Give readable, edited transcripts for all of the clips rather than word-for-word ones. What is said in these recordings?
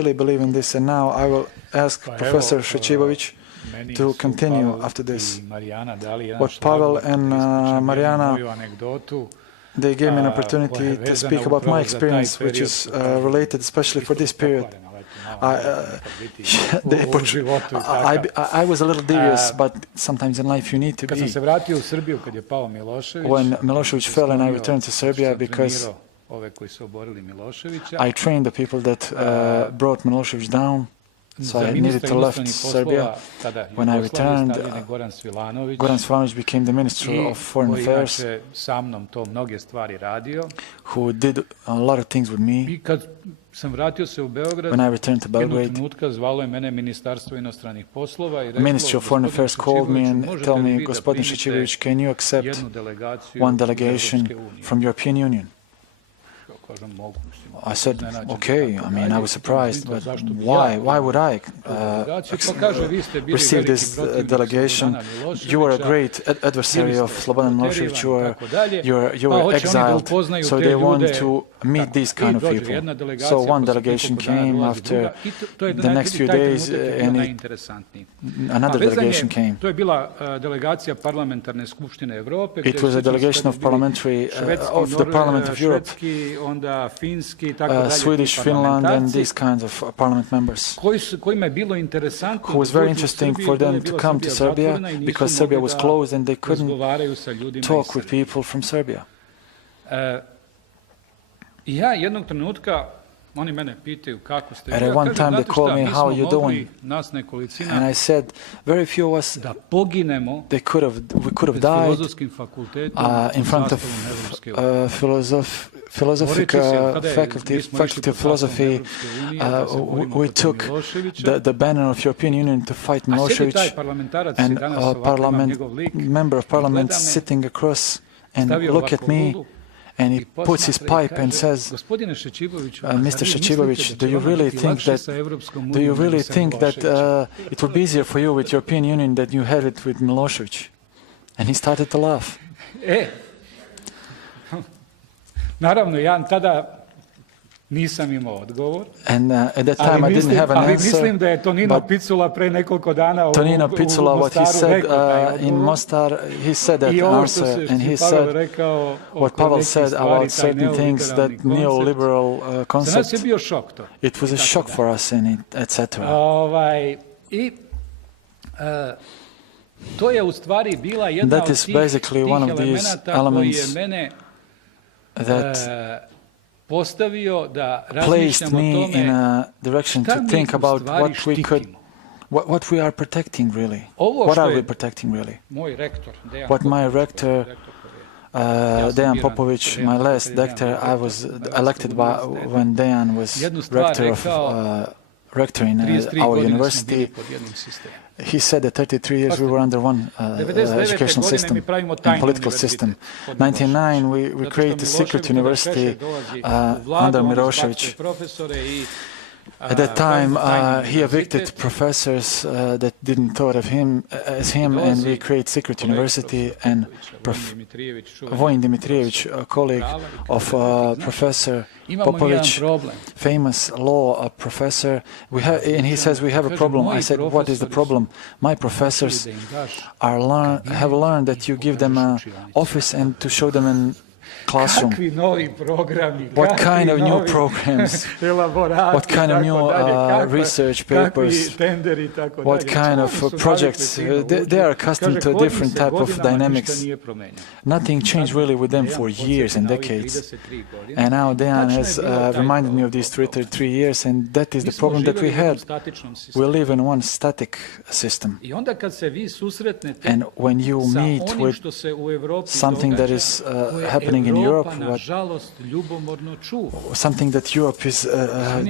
really believe in this, and now I will ask Professor Šećibović to continue after this. What Pavel and Marijana, they gave me an opportunity to speak about my experience, which is related especially for this period. I was a little devious, but sometimes in life you need to be. When Milošević fell and I returned to Serbia because I trained the people that brought Milošević down, so I needed to left Serbia. When I returned, Goran Svilanović became the Minister of Foreign Affairs, who did a lot of things with me. When I returned to Belgrade, Ministry of Foreign Affairs called me and told me, Gospodin Šećibović, can you accept one delegation from European Union? I said, okay. I mean, I was surprised, but why? Why would I receive this delegation? You were a great adversary of Slobodan Milošević. You were exiled, so they want to meet these kind of people. So one delegation came after the next few days, and another delegation came. It was a delegation of the Parliament of Europe, Swedish, Finland, and these kinds of parliament members, who was very interesting for them to come to Serbia because Serbia was closed and they couldn't talk with people from Serbia. At one time they called me, how are you doing? And I said, very few of us, we could have died in front of faculty of philosophy. We took the banner of European Union to fight Milošević, and a member of parliament sitting across and look at me, and he puts his pipe and says, Mr. Šećibović, do you really think that it would be easier for you with European Union than you had it with Milošević? And he started to laugh. Naravno, ja tada nisam imao odgovor. And at that time I didn't have an answer. Ali mislim da je Tonino Picula pre nekoliko dana u Tonino Picula, what he said in Mostar, he said that answer, and he said what Pavel said about certain things, that neoliberal concept. It was a shock for us, and etc. That is basically one of these elements that placed me in a direction to think about what we are protecting really. What are we protecting really? What my rector, Dejan Popović, my last rector, I was elected when Dejan was rector in our university. He said that 33 years we were under one educational system and political system. 1999 we created a secret university under Milošević. At that time he evicted professors that didn't thought of him as him, and we created secret university, and Vojin Dimitrijević, a colleague of Professor Popović, famous law professor, and he says we have a problem. I said, what is the problem? My professors have learned that you give them an office and to show them an classroom. What kind of new programs? What kind of new research papers? What kind of projects? They are accustomed to a different type of dynamics. Nothing changed really with them for years and decades. And now Dejan has reminded me of these 3 years, and that is the problem that we had. We live in one static system. And when you meet with something that is happening in Europe, something that Europe is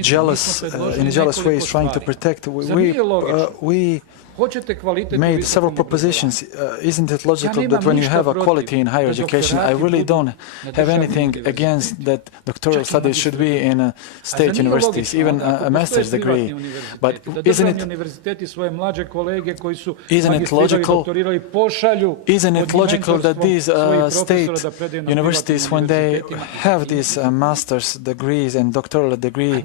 jealous, in a jealous way is trying to protect, we made several propositions. Isn't it logical that when you have a quality in higher education, I really don't have anything against that doctoral studies should be in state universities, even a master's degree. But isn't it logical that these state universities, when they have these master's degrees and doctoral degree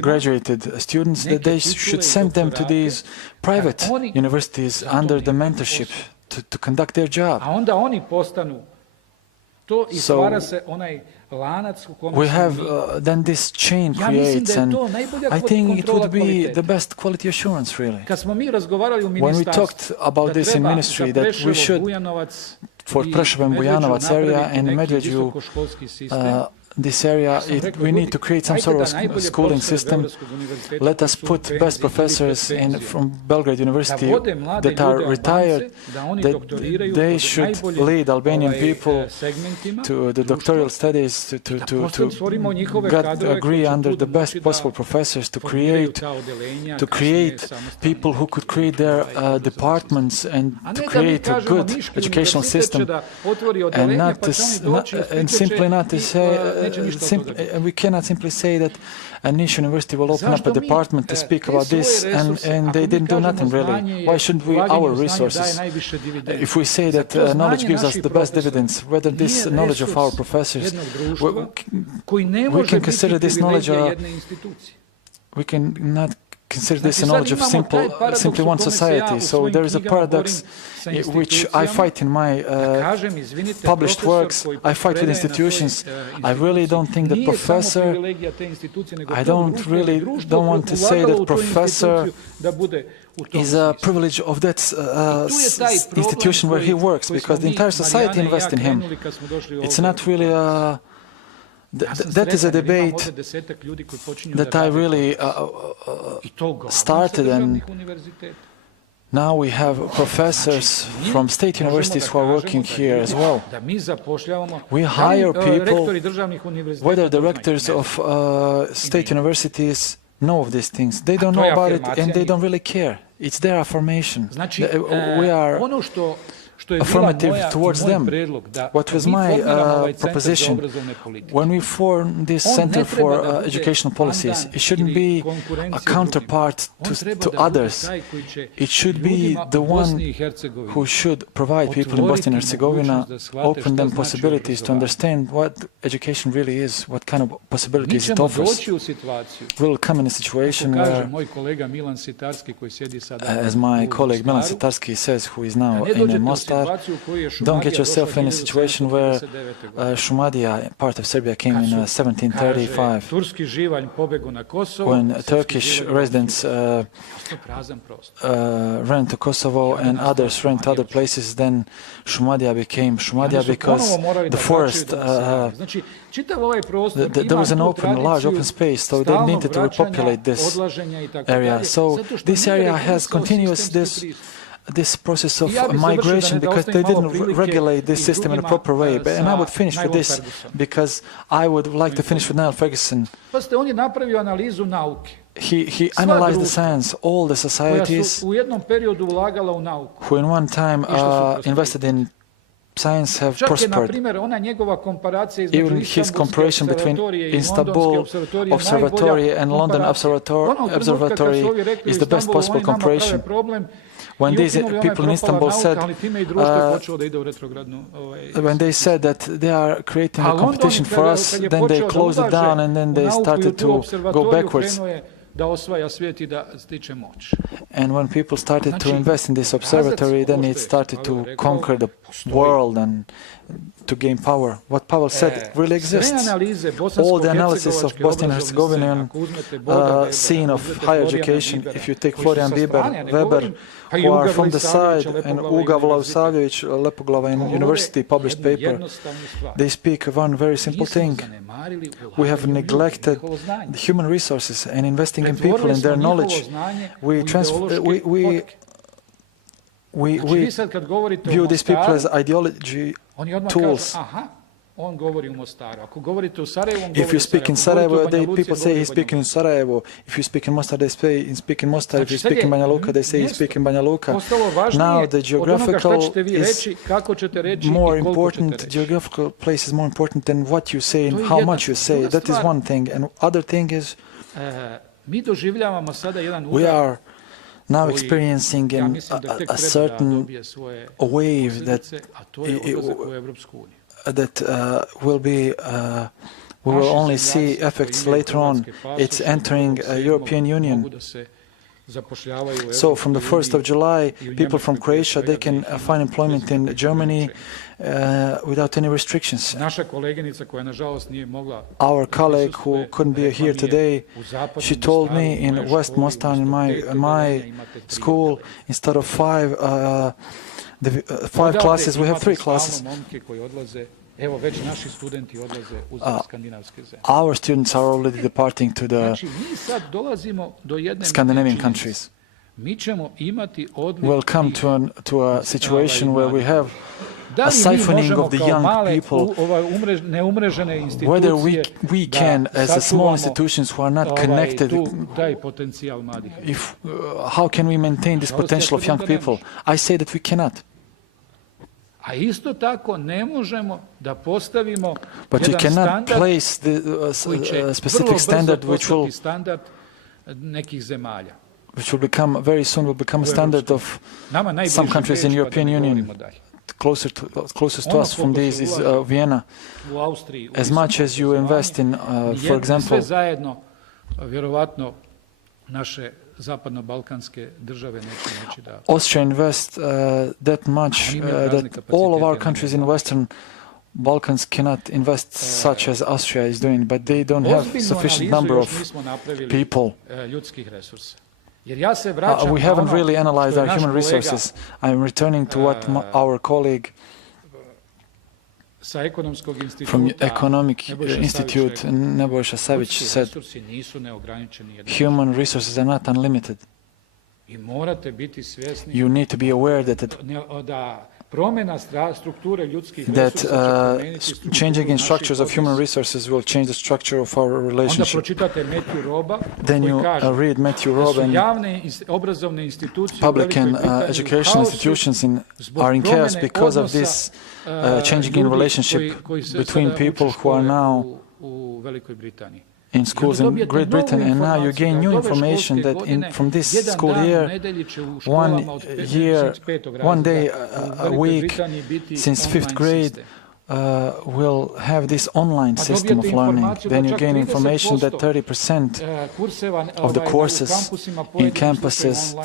graduated students, that they should send them to these private universities under the mentorship to conduct their job. So we have then this chain creates, and I think it would be the best quality assurance, really. When we talked about this in ministry, that we should, for Prešov and Bujanovac area and Medveđu, this area, we need to create some sort of schooling system. Let us put best professors from Belgrade University that are retired, that they should lead Albanian people to the doctoral studies, to agree under the best possible professors, to create people who could create their departments and to create a good educational system, and simply not to say we cannot simply say that a niche university will open up a department to speak about this, and they didn't do nothing really. Why shouldn't we, our resources, if we say that knowledge gives us the best dividends, whether this knowledge of our professors, we can consider this knowledge, we can not consider this a knowledge of simply one society. So there is a paradox which I fight in my published works. I fight with institutions. I really don't think that professor, I don't want to say that professor is a privilege of that institution where he works, because the entire society invests in him. It's not really a... That is a debate that I really started, and now we have professors from state universities who are working here as well. We hire people, whether directors of state universities know of these things. They don't know about it and they don't really care. It's their affirmation. We are affirmative towards them. What was my proposition? When we form this Center for Educational Policies, it shouldn't be a counterpart to others. It should be the one who should provide people in Bosnia and Herzegovina, open them possibilities to understand what education really is, what kind of possibilities it offers. We'll come in a situation where, as my colleague Milan Sitarski says, who is now in Mostar, don't get yourself in a situation where Šumadija, part of Serbia, came in 1735, when Turkish residents ran to Kosovo and others ran to other places. Then Šumadija became Šumadija because the forest, there was an large open space, so they needed to repopulate this area. So this area has continuous this process of migration because they didn't regulate this system in a proper way. And I would finish with this because I would like to finish with Niall Ferguson. He analyzed the science, all the societies who in one time invested in science have prospered. Even his comparison between Istanbul Observatory and London Observatory is the best possible comparison. When these people in Istanbul said, when they said that they are creating a competition for us, then they closed it down and then they started to go backwards. And when people started to invest in this observatory, then it started to conquer the world and to gain power. What Pavel said really exists. All the analysis of Bosnian and Herzegovinian scene of higher education, if you take Florian Weber, who are from the side, and Uga Vlasavljević, Lepoglava in university published paper, they speak of one very simple thing. We have neglected the human resources and investing in people and their knowledge. We view these people as ideology tools. on govori u Mostaru. Ako govorite u Sarajevu, on If govori you speak in Sarajevo, people say he's speaking in Sarajevo. If you speak in Mostar, they speak in Mostar. If you speak in Banja Luka, they say he's speaking in Banja Luka. Now the geographical is more important. Geographical place is more important than what you say and how much you say. That is one thing. And other thing is, we are now experiencing a certain wave that will be, we will only see effects later on. It's entering European Union. So from the 1st of July, people from Croatia, they can find employment in Germany without any restrictions. Our colleague who couldn't be here today, she told me in West Mostar, in my school, instead of five classes, we have 3 classes. Our students are already departing to the Scandinavian countries. We'll come to a situation where we have a siphoning of the young people, whether we can, as a small institutions who are not connected, how can we maintain this potential of young people? I say that we cannot. A isto tako ne možemo da postavimo jedan standard specific standard which will standard nekih zemalja. Which will become very soon a standard of some countries in European Union. Closest to us from these is Vienna. As much as you invest in, for example, sve zajedno, vjerovatno naše zapadno-balkanske države neće da... Austria invests that much that all of our countries in Western Balkans cannot invest such as Austria is doing, but they don't have sufficient number of people. We haven't really analyzed our human resources. I'm returning to what our colleague from Economic Institute, Nebojša Savić, said. Human resources are not unlimited. You need to be aware that changing in structures of human resources will change the structure of our relationship. Then you read Matthew Robb, and public and educational institutions are in chaos because of this changing in relationship between people who are now in schools in Great Britain, and now you gain new information that from this school year, one day a week since 5th grade, will have this online system of learning. Then you gain information that 30% of the courses in campuses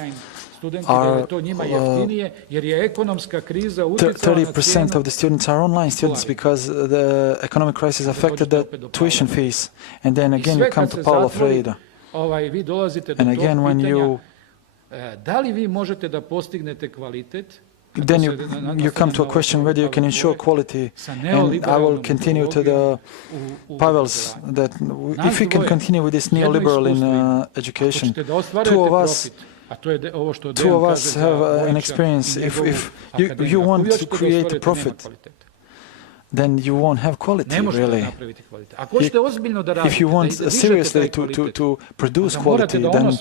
are 30% of the students are online students because the economic crisis affected the tuition fees. And then again you come to Paulo Freire. And again when you then you come to a question whether you can ensure quality. And I will continue to the Pavels that if we can continue with this neoliberal in education, two of us have an experience. If you want to create a profit, then you won't have quality, really. If you want seriously to produce quality, then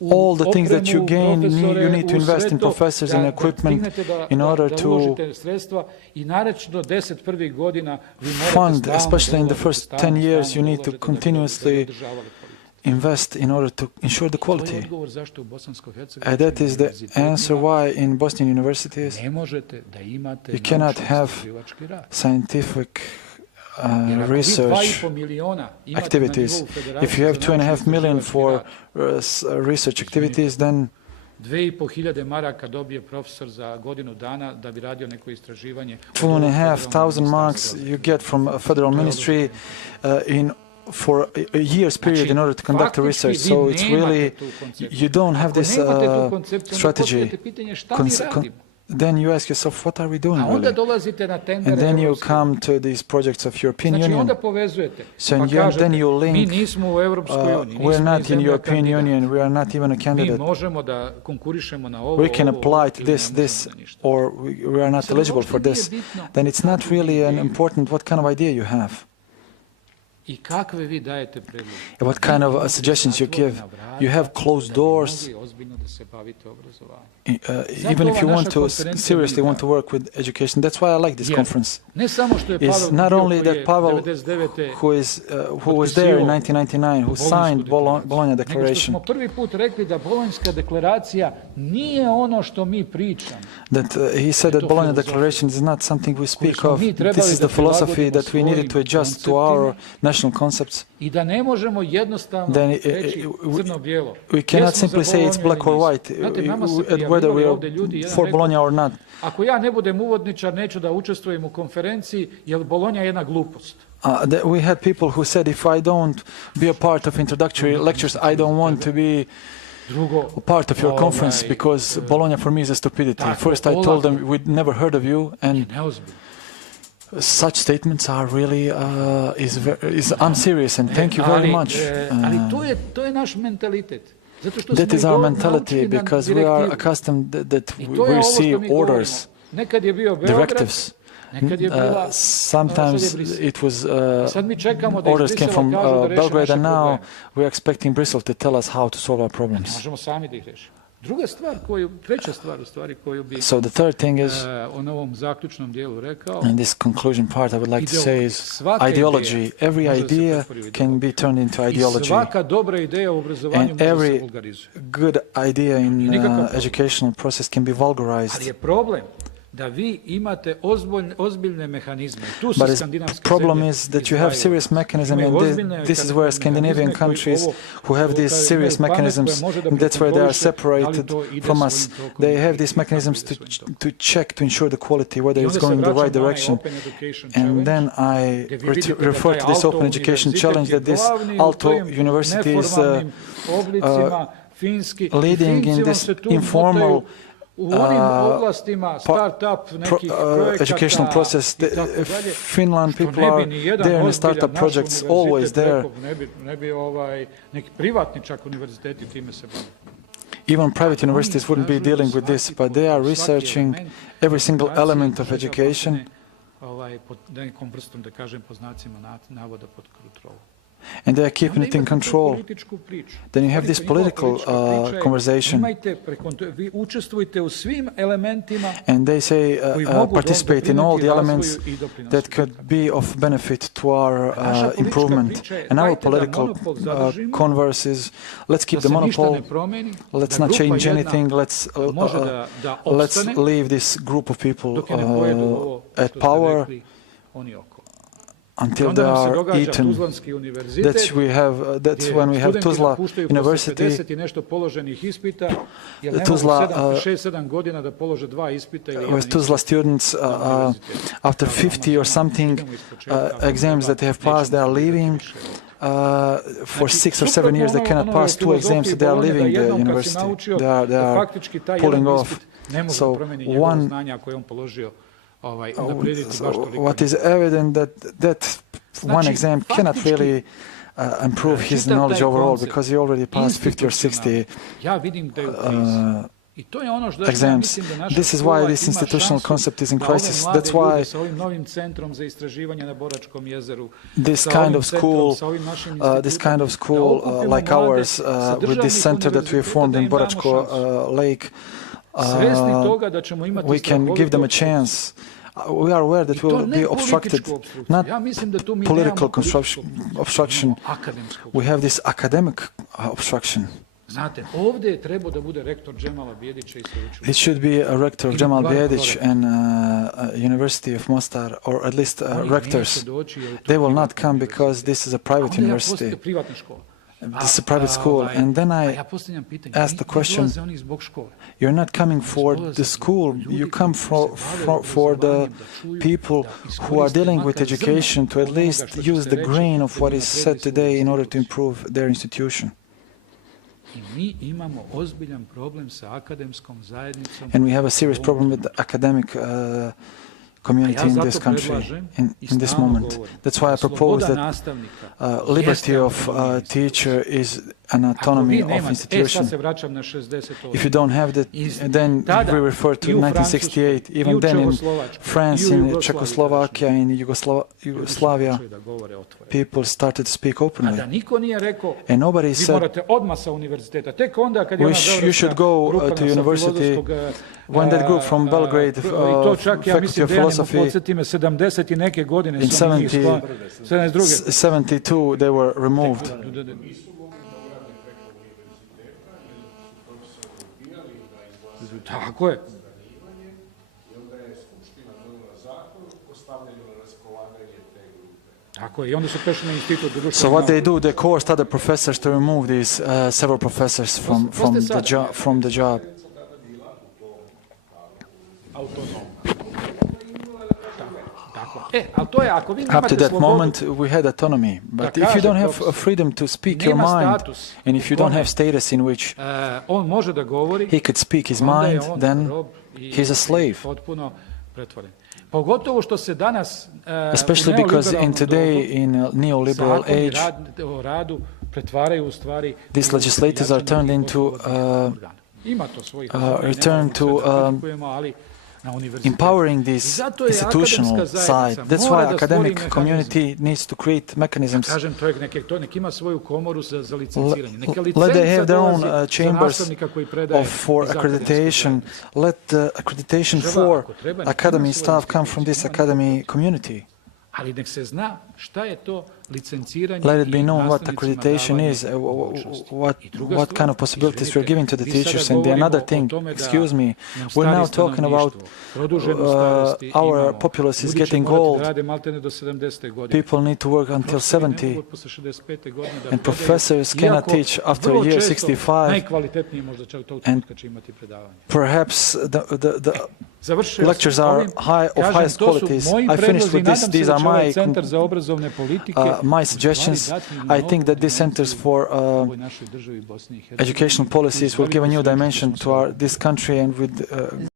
all the things that you gain, you need to invest in professors and equipment in order to fund, especially in the first 10 years, you need to continuously invest in order to ensure the quality. And that is the answer why in Bosnian universities you cannot have scientific research activities. If you have 2.5 million for research activities, then 2,500 marks you get from a federal ministry for a year's period in order to conduct a research. So it's really, you don't have this strategy. then you ask yourself, what are we doing A onda really? dolazite na tendere And then you Evropske come to these projects of European Znači, Union. onda povezujete. So Pa kažete, then you link, mi nismo u Europskoj uniji, we're nismo ni not in zemlja European kandidat. Union, we are not even a Mi candidate. možemo da konkurišemo na ovo, We can ovo, apply to ili ne this, možemo this, na ništa. or we are not Sad eligible uopšte for nije this. bitno Then it's not kakvu really an ideju important what kind of idea you have, I kakve vi dajete predloge. what kind of suggestions you give. You have closed doors. Da bi mogli ozbiljno da se bavite obrazovanjem. Even if you want to seriously want to work with education, that's why I like this conference. Ne samo što je Is Pavel not bio only koji that je Pavel, 99. who was there in 1999, who signed Bologna Nego što Declaration, smo prvi put rekli da Bolonjska deklaracija nije ono što mi pričamo. that he said that Bologna Declaration is not something we speak of. This is the philosophy that we needed to adjust to our national concepts. I da ne možemo jednostavno Then reći crno-bijelo. we cannot simply say it's black or white, whether we are for Bologna or not. Ako ja ne budem uvodničar, neću da učestvujem u konferenciji, jer Bologna je jedna glupost. We had people who said, if I don't be a part of introductory lectures, I don't want to be a part of your conference, because Bologna for me is a stupidity. First I told them, we'd never heard of you, and such statements are really is unserious, and thank you very much. Ali to je naš mentalitet. That is our mentality, because we are accustomed that we receive orders, directives. Sometimes it was orders came from Belgrade, and now we are expecting Bristol to tell us how to solve our problems. Treća stvar u stvari koju bi So the third thing is, on ovom zaključnom dijelu rekao, in this conclusion part I would like to say is ideology. Every idea can be turned into ideology. Svaka dobra ideja u obrazovanju And može se every vulgarizuje. good idea in educational process can be vulgarized. Ali je problem da vi imate ozbiljne mehanizme. Tu su But the skandinavske problem zemlje is that you have serious mechanism, and this is where Scandinavian countries who have these serious mechanisms, and that's where they are separated from us. They have these mechanisms to check, to ensure the quality, whether it's going in the right direction. And then I refer to this open education challenge that this Aalto University is leading in this informal u onim oblastima start-up nekih projekata educational process. Finland people are there in the startup projects, always there. Ne bi neki privatni čak univerziteti time se bave. Even private universities wouldn't be dealing with this, but they are researching every single element of education. Nekom vrstom, da kažem, po znacima navoda pod kontrolom. And they are keeping it in control. Then you have this political conversation. And they say participate in all the elements that could be of benefit to our improvement. And our political converse is, let's keep the monopoly, let's not change anything, let's leave this group of people at power until they are eaten. That's when we have Tuzla University. With Tuzla students, after 50 or something exams that they have passed, they are leaving. For 6 or 7 years they cannot pass 2 exams, so they are leaving the university. They are pulling off. So what is evident that one exam cannot really improve his knowledge overall, because he already passed 50 or 60 exams. This is why this institutional concept is in crisis. That's why this kind of school like ours, with this center that we formed in Boračko Lake, we can give them a chance. We are aware that we will be obstructed, not political obstruction. We have this academic obstruction. It should be a rector of Džemal Bijedić and University of Mostar, or at least rectors. They will not come because this is a private university. This is a private school. And then I asked the question, you're not coming for the school, you come for the people who are dealing with education to at least use the grain of what is said today in order to improve their institution. I mi imamo ozbiljan problem sa akademskom zajednicom. And we have a serious problem with the academic community in this country, in this moment. That's why I propose that liberty of teacher is an autonomy of institution. If you don't have that, then we refer to 1968. Even then in France, in Czechoslovakia, in Yugoslavia, people started to speak openly. And nobody said, you should go to university. When that group from Belgrade, Faculty of Philosophy, in 72, they were removed. Tako je. Tako je, i onda su prešli na institut. So what they do, they coerced other professors to remove these several professors from the job. Up to that moment, we had autonomy. But if you don't have freedom to speak your mind, and if you don't have status in which he could speak his mind, then he's a slave. Especially because in neoliberal age, these legislators are turned into return to empowering this institutional side. That's why academic community needs to create mechanisms. Let they have their own chambers for accreditation. Let the accreditation for academy staff come from this academy community. Let it be known what accreditation is, what kind of possibilities we're giving to the teachers. And another thing, excuse me, we're now talking about our populace is getting old. People need to work until 70, and professors cannot teach after year 65. And perhaps the lectures are of highest qualities. I finished with this. These are my suggestions. I think that these centers for educational policies will give a new dimension to this country and with